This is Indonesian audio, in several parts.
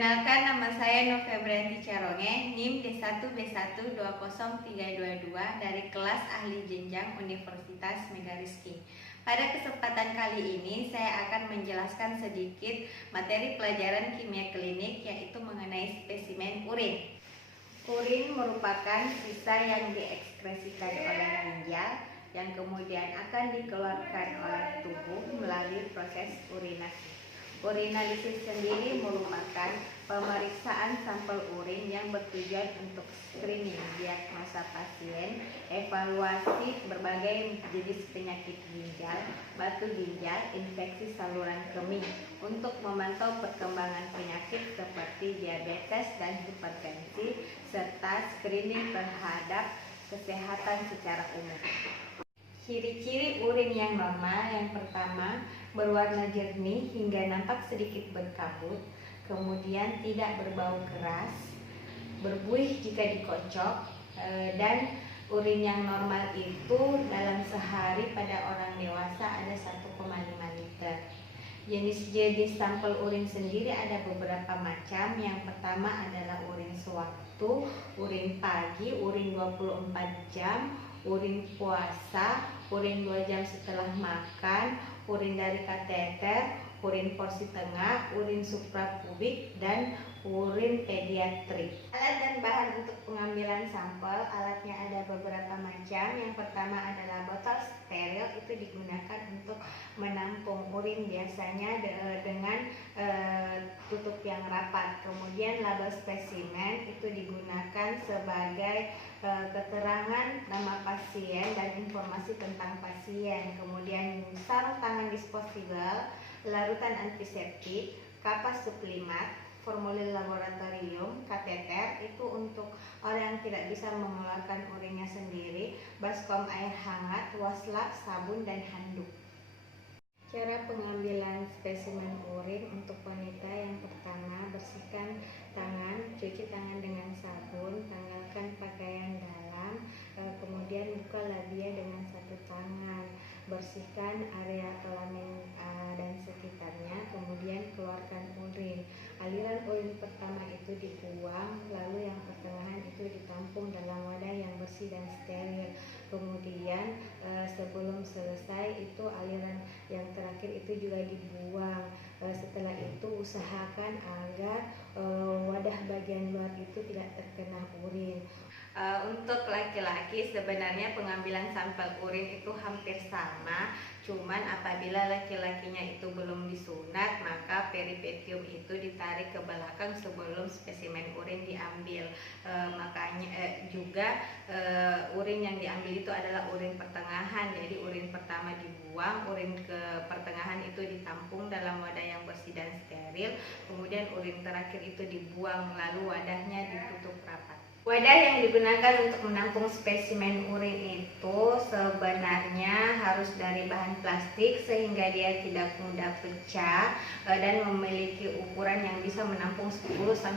Perkenalkan, nama saya Novebranti Caronge, NIM D1B1203222 dari kelas ahli jenjang Universitas Megariski. Pada kesempatan kali ini saya akan menjelaskan sedikit materi pelajaran kimia klinik, yaitu mengenai spesimen urin. Urin merupakan sisa yang diekskresikan oleh ginjal yang kemudian akan dikeluarkan oleh tubuh melalui proses urinasi. Urinalisis sendiri merupakan pemeriksaan sampel urin yang bertujuan untuk screening diagnosa pasien, evaluasi berbagai jenis penyakit ginjal, batu ginjal, infeksi saluran kemih, untuk memantau perkembangan penyakit seperti diabetes dan hipertensi, serta screening terhadap kesehatan secara umum. Ciri-ciri urin yang normal: yang pertama, berwarna jernih hingga nampak sedikit berkabut, kemudian tidak berbau keras, berbuih jika dikocok, dan urin yang normal itu dalam sehari pada orang dewasa ada 1,5 liter. Jenis-jenis sampel urin sendiri ada beberapa macam. Yang pertama adalah urin sewaktu, urin pagi, urin 24 jam, urin puasa, urin 2 jam setelah makan, urin dari kateter, urin porsi tengah, urin suprapubik, dan urin pediatrik. Alat dan bahan untuk pengambilan sampel. Alatnya ada beberapa macam. Yang pertama adalah botol steril, itu digunakan untuk menampung urin, biasanya dengan tutup yang rapat. Kemudian label spesimen itu digunakan sebagai keterangan nama pasien dan informasi tentang pasien. Kemudian sarung tangan disposable, larutan antiseptik, kapas suplimat, formulir laboratorium, kateter itu untuk orang yang tidak bisa mengeluarkan urinnya sendiri, baskom air hangat, waslap, sabun, dan handuk. Cara pengambilan spesimen urin untuk wanita: yang pertama, bersihkan tangan, cuci tangan dengan sabun, tanggalkan pakaian dalam, kemudian buka labia dengan satu tangan, bersihkan area kelamin dan sekitarnya, kemudian keluarkan urin. Aliran urin pertama itu dibuang, lalu yang pertengahan itu ditampung dalam wadah yang bersih dan steril. Kemudian sebelum selesai itu aliran yang terakhir itu juga dibuang. Setelah itu usahakan agar wadah bagian luar itu tidak terkena urin. Untuk laki-laki sebenarnya pengambilan sampel urin itu hampir sama, cuman apabila laki-lakinya itu belum disunat, maka peripetium itu ditarik ke belakang sebelum spesimen urin diambil. Makanya juga urin yang diambil itu adalah urin pertengahan, jadi urin pertama dibuang, urin ke pertengahan itu ditampung dalam wadah yang bersih dan steril, kemudian urin terakhir itu dibuang, lalu wadahnya ditutup rapat. Wadah yang digunakan untuk menampung spesimen urin itu sebenarnya harus dari bahan plastik sehingga dia tidak mudah pecah dan memiliki ukuran yang bisa menampung 10-15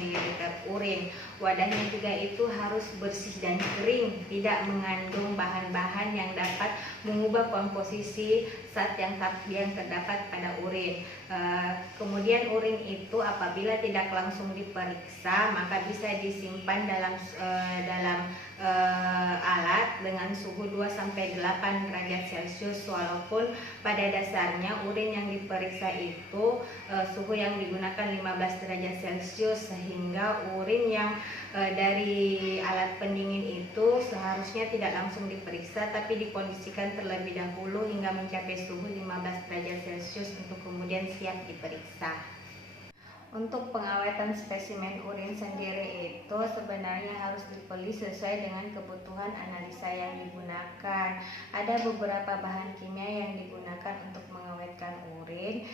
ml urin. Wadahnya juga itu harus bersih dan kering, tidak mengandung bahan-bahan yang dapat mengubah komposisi zat yang terdapat pada urin. Kemudian urin itu apabila tidak langsung diperiksa, maka bisa disimpan dalam alat dengan suhu 2-8 derajat Celcius, walaupun pada dasarnya urin yang diperiksa itu suhu yang digunakan 15 derajat Celcius, sehingga urin yang dari alat pendingin itu seharusnya tidak langsung diperiksa, tapi dikondisikan terlebih dahulu hingga mencapai suhu 15 derajat Celcius untuk kemudian siap diperiksa. Untuk pengawetan spesimen urin sendiri itu sebenarnya harus dipilih sesuai dengan kebutuhan analisa yang digunakan. Ada beberapa bahan kimia yang digunakan untuk mengawetkan urin.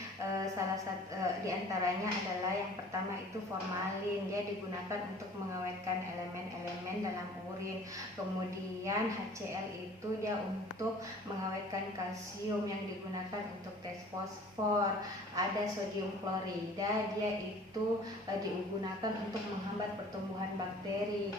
Salah satu diantaranya adalah yang pertama itu formalin. Dia digunakan untuk mengawetkan elemen-elemen dalam urin. Kemudian HCl itu dia untuk mengawetkan kalsium yang digunakan untuk tes fosfor. Ada sodium klorida, dia itu digunakan untuk menghambat pertumbuhan bakteri,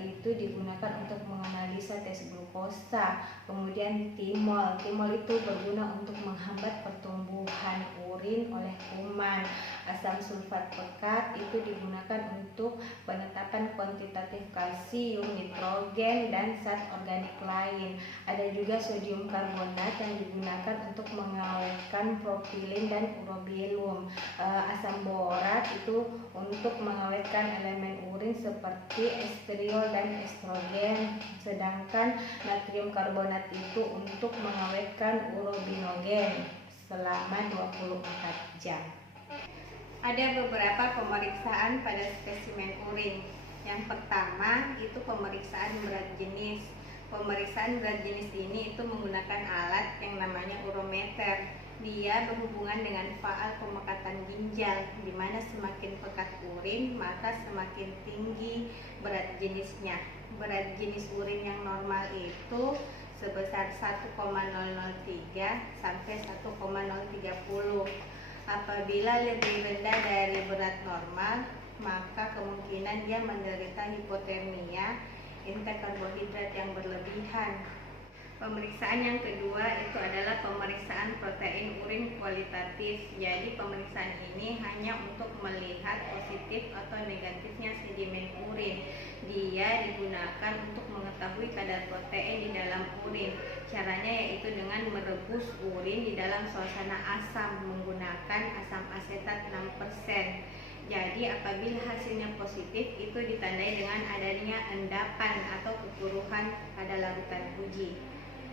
itu digunakan untuk menganalisa tes glukosa. Kemudian timol itu berguna untuk menghambat pertumbuhan pertumbuhan urin oleh kuman. Asam sulfat pekat itu digunakan untuk penetapan kuantitatif kalsium, nitrogen, dan zat organik lain. Ada juga sodium karbonat yang digunakan untuk mengawetkan propilin dan urobilum. Asam borat itu untuk mengawetkan elemen urin seperti estriol dan estrogen, sedangkan natrium karbonat itu untuk mengawetkan urobinogen selama 24 jam. Ada beberapa pemeriksaan pada spesimen urin. Yang pertama itu pemeriksaan berat jenis. Pemeriksaan berat jenis ini itu menggunakan alat yang namanya urometer. Dia berhubungan dengan faal pemekatan ginjal, di mana semakin pekat urin maka semakin tinggi berat jenisnya. Berat jenis urin yang normal itu sebesar 1,003 sampai 1,030. Apabila lebih rendah dari berat normal, maka kemungkinan dia menderita hipotermia, intake karbohidrat yang berlebihan. Pemeriksaan yang kedua itu adalah pemeriksaan protein urin kualitatif. Jadi pemeriksaan ini hanya untuk melihat positif atau negatifnya sedimen urin. Dia digunakan untuk mengetahui kadar protein di dalam urin. Caranya yaitu dengan merebus urin di dalam suasana asam menggunakan asam asetat 6%. Jadi apabila hasilnya positif itu ditandai dengan adanya endapan atau kekeruhan pada larutan uji.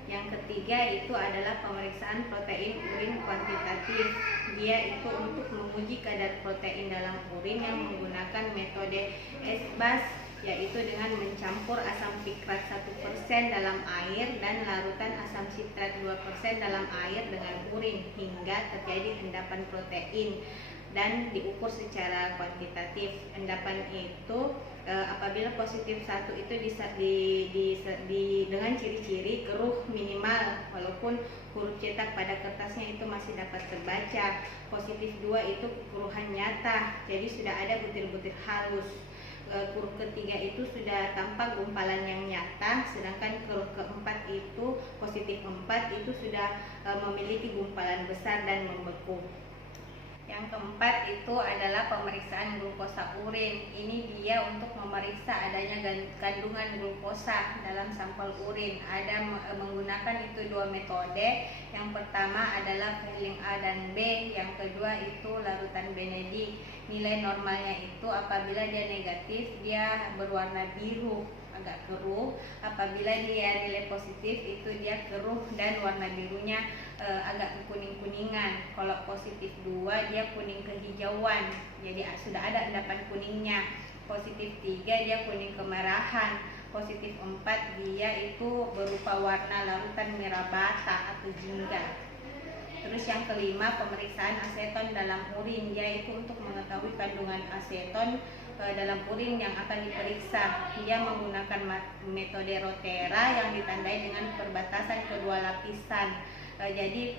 Yang ketiga itu adalah pemeriksaan protein urin kuantitatif. Dia itu untuk menguji kadar protein dalam urin yang menggunakan metode SBAS, yaitu dengan mencampur asam pikrat 1% dalam air dan larutan asam sitrat 2% dalam air dengan urin hingga terjadi endapan protein dan diukur secara kuantitatif. Endapan itu apabila positif 1 itu dengan ciri-ciri keruh minimal, walaupun huruf cetak pada kertasnya itu masih dapat terbaca. Positif 2 itu keruhan nyata, jadi sudah ada butir-butir halus. Keruh ketiga itu sudah tampak gumpalan yang nyata, sedangkan keruh keempat itu positif 4 itu sudah memiliki gumpalan besar dan membeku. Yang keempat itu adalah pemeriksaan glukosa urin. Ini dia untuk memeriksa adanya kandungan glukosa dalam sampel urin. Ada menggunakan itu dua metode. Yang pertama adalah Ferling A dan B, yang kedua itu larutan Benedict. Nilai normalnya itu apabila dia negatif dia berwarna biru, agak keruh. Apabila dia nilai positif itu dia keruh dan warna birunya agak kuning-kuningan. Kalau positif 2 dia kuning kehijauan, jadi sudah ada endapan kuningnya. Positif 3 dia kuning kemerahan. Positif 4 dia itu berupa warna larutan merah bata atau jingga. Terus yang kelima pemeriksaan aseton dalam urin, yaitu untuk mengetahui kandungan aseton dalam urin yang akan diperiksa. Dia menggunakan metode Rotera yang ditandai dengan perbatasan kedua lapisan. Jadi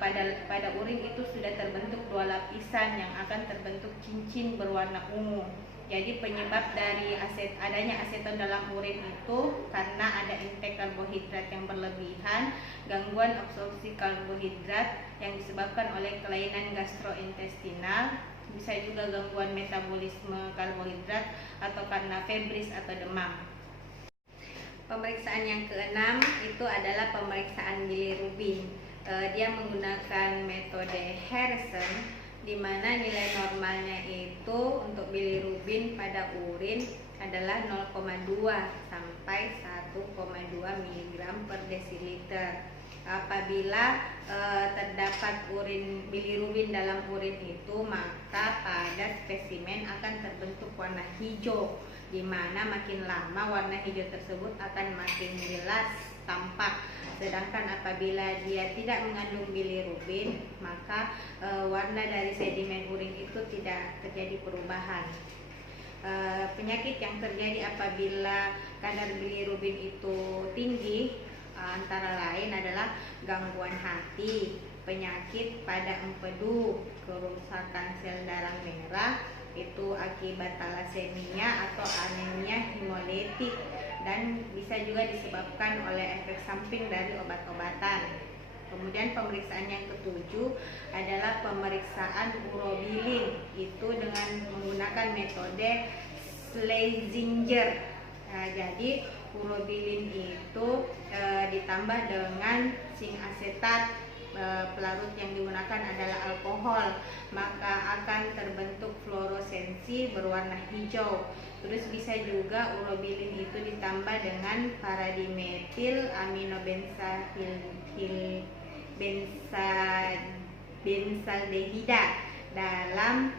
pada urin itu sudah terbentuk dua lapisan yang akan terbentuk cincin berwarna ungu. Jadi penyebab dari adanya aseton dalam urin itu karena ada intake karbohidrat yang berlebihan, gangguan absorpsi karbohidrat yang disebabkan oleh kelainan gastrointestinal, bisa juga gangguan metabolisme karbohidrat atau karena febris atau demam. Pemeriksaan yang keenam itu adalah pemeriksaan bilirubin. Dia menggunakan metode Harrison, di mana nilai normalnya itu untuk bilirubin pada urin adalah 0,2 sampai 1,2 mg per desiliter. Apabila terdapat bilirubin dalam urin itu, maka pada spesimen akan terbentuk warna hijau, di mana makin lama warna hijau tersebut akan makin jelas tampak. Sedangkan apabila dia tidak mengandung bilirubin, maka warna dari sedimen urin itu tidak terjadi perubahan. Penyakit yang terjadi apabila kadar bilirubin itu tinggi antara lain adalah gangguan hati, penyakit pada empedu, kerusakan sel darah merah itu akibat talasemia atau anemia hemolytik, dan bisa juga disebabkan oleh efek samping dari obat-obatan. Kemudian pemeriksaan yang ketujuh adalah pemeriksaan urobilin, itu dengan menggunakan metode Schlesinger. Nah, jadi urobilin itu ditambah dengan zinc asetat, pelarut yang digunakan adalah alkohol, maka akan terbentuk fluoresensi berwarna hijau. Terus bisa juga urobilin itu ditambah dengan paradimetil benzaldehida dalam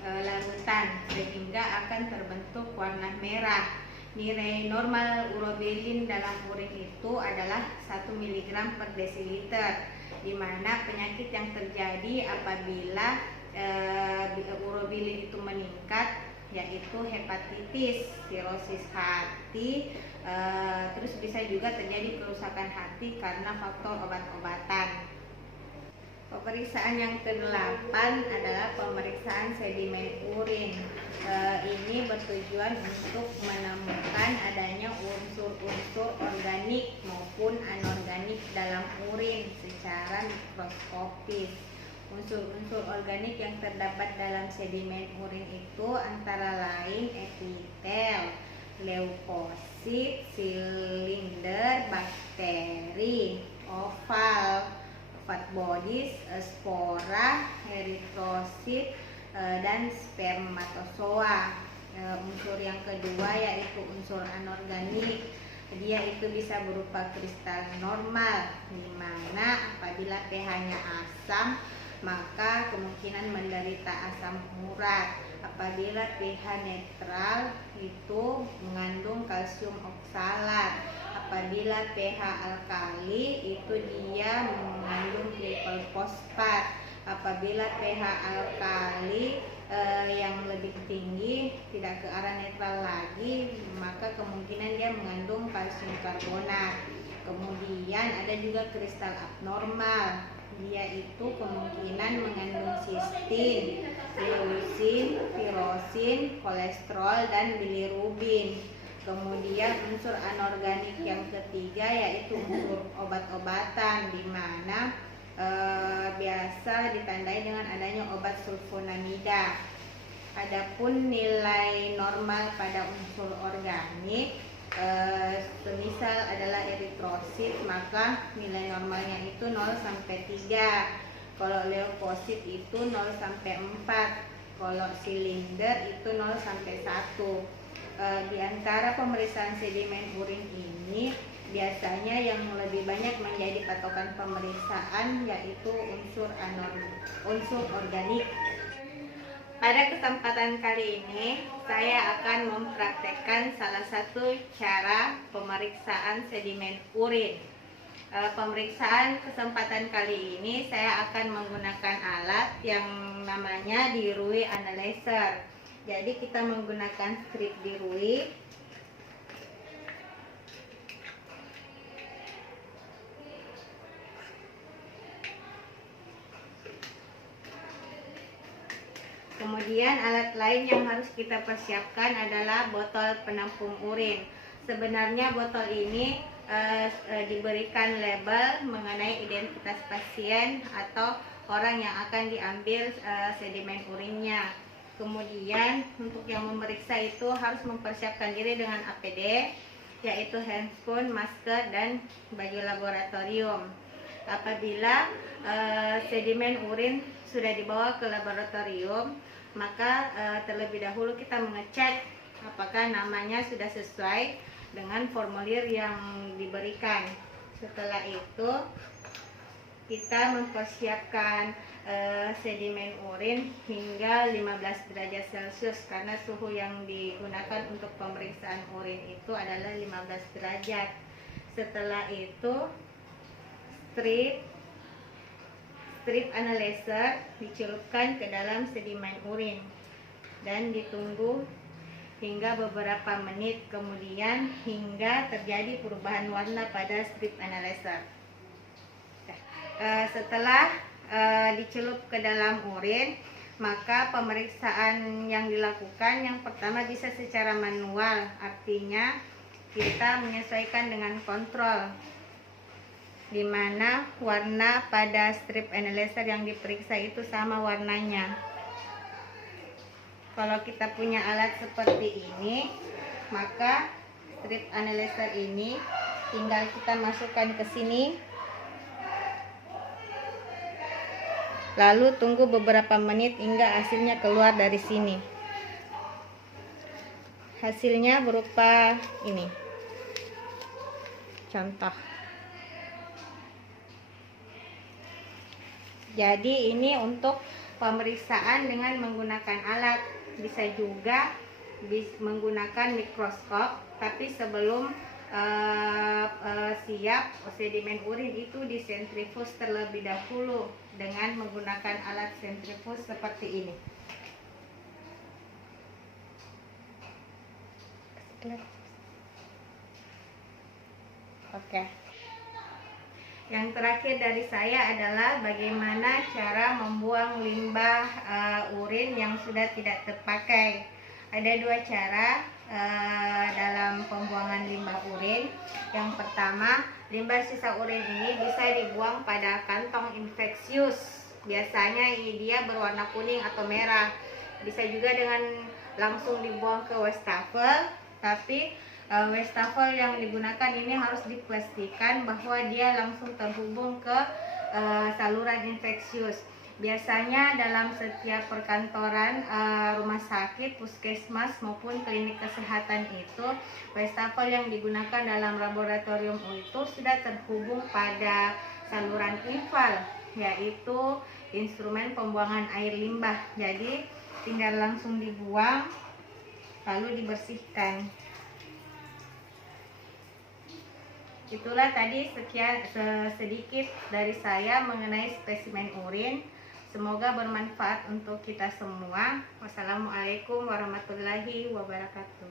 larutan, sehingga akan terbentuk warna merah. Nilai normal urobilin dalam urin itu adalah 1 mg per desiliter, di mana penyakit yang terjadi apabila urobilin itu meningkat yaitu hepatitis, sirosis hati, terus bisa juga terjadi kerusakan hati karena faktor obat-obatan. Pemeriksaan yang ke-8 adalah pemeriksaan sedimen urin. Ini bertujuan untuk menemukan adanya unsur-unsur organik maupun anorganik dalam urin secara mikroskopis. Unsur-unsur organik yang terdapat dalam sedimen urin itu antara lain epitel, leukosit, silinder, bakteri, oval, fat bodies, spora, eritrosit, dan spermatozoa. Unsur yang kedua yaitu unsur anorganik. Dia itu bisa berupa kristal normal, di mana apabila pH-nya asam maka kemungkinan menderita asam urat. Apabila pH netral itu mengandung kalsium oksalat. Apabila pH alkali itu dia mengandung triple fosfat. Apabila pH alkali yang lebih tinggi tidak ke arah netral lagi, maka kemungkinan dia mengandung kalsium karbonat. Kemudian ada juga kristal abnormal. Dia itu kemungkinan mengandung sistin, leusin, tirosin, kolesterol, dan bilirubin. Kemudian unsur anorganik yang ketiga yaitu unsur obat-obatan, di mana biasa ditandai dengan adanya obat sulfonamida. Adapun nilai normal pada unsur organik, semisal adalah eritrosit, maka nilai normalnya itu 0 sampai 3. Kalau leukosit itu 0 sampai 4. Kalau silinder itu 0 sampai 1. Di antara pemeriksaan sedimen urin ini biasanya yang lebih banyak menjadi patokan pemeriksaan yaitu unsur organik. Pada kesempatan kali ini saya akan mempraktekkan salah satu cara pemeriksaan sedimen urin. Pemeriksaan kesempatan kali ini saya akan menggunakan alat yang namanya Dirui Analyzer. Jadi kita menggunakan strip Dirui. Kemudian alat lain yang harus kita persiapkan adalah botol penampung urin. Sebenarnya botol ini diberikan label mengenai identitas pasien atau orang yang akan diambil sedimen urinnya. Kemudian untuk yang memeriksa itu harus mempersiapkan diri dengan APD, yaitu handphone, masker, dan baju laboratorium. Apabila sedimen urin sudah dibawa ke laboratorium, maka terlebih dahulu kita mengecek apakah namanya sudah sesuai dengan formulir yang diberikan. Setelah itu kita mempersiapkan sedimen urin hingga 15 derajat Celcius, karena suhu yang digunakan untuk pemeriksaan urin itu adalah 15 derajat. Setelah itu strip analyzer dicelupkan ke dalam sedimen urin dan ditunggu hingga beberapa menit kemudian hingga terjadi perubahan warna pada strip analyzer. Setelah dicelup ke dalam urin, maka pemeriksaan yang dilakukan yang pertama bisa secara manual, artinya kita menyesuaikan dengan kontrol. dimana warna pada strip analyzer yang diperiksa itu sama warnanya. Kalau kita punya alat seperti ini, maka strip analyzer ini tinggal kita masukkan ke sini, lalu tunggu beberapa menit hingga hasilnya keluar dari sini. Hasilnya berupa ini, contoh. Jadi ini untuk pemeriksaan dengan menggunakan alat. Bisa juga menggunakan mikroskop, tapi sebelum siap sedimen urin itu disentrifus terlebih dahulu dengan menggunakan alat sentrifus seperti ini. Oke. Yang terakhir dari saya adalah bagaimana cara membuang limbah urin yang sudah tidak terpakai. Ada dua cara dalam pembuangan limbah urin. Yang pertama, limbah sisa urin ini bisa dibuang pada kantong infeksius. Biasanya dia berwarna kuning atau merah. Bisa juga dengan langsung dibuang ke wastafel, tapi wastafel yang digunakan ini harus dipastikan bahwa dia langsung terhubung ke saluran infeksius. Biasanya dalam setiap perkantoran, rumah sakit, puskesmas maupun klinik kesehatan itu, wastafel yang digunakan dalam laboratorium itu sudah terhubung pada saluran infal, yaitu instrumen pembuangan air limbah. Jadi tinggal langsung dibuang lalu dibersihkan. Itulah tadi sedikit dari saya mengenai spesimen urin. Semoga bermanfaat untuk kita semua. Wassalamualaikum warahmatullahi wabarakatuh.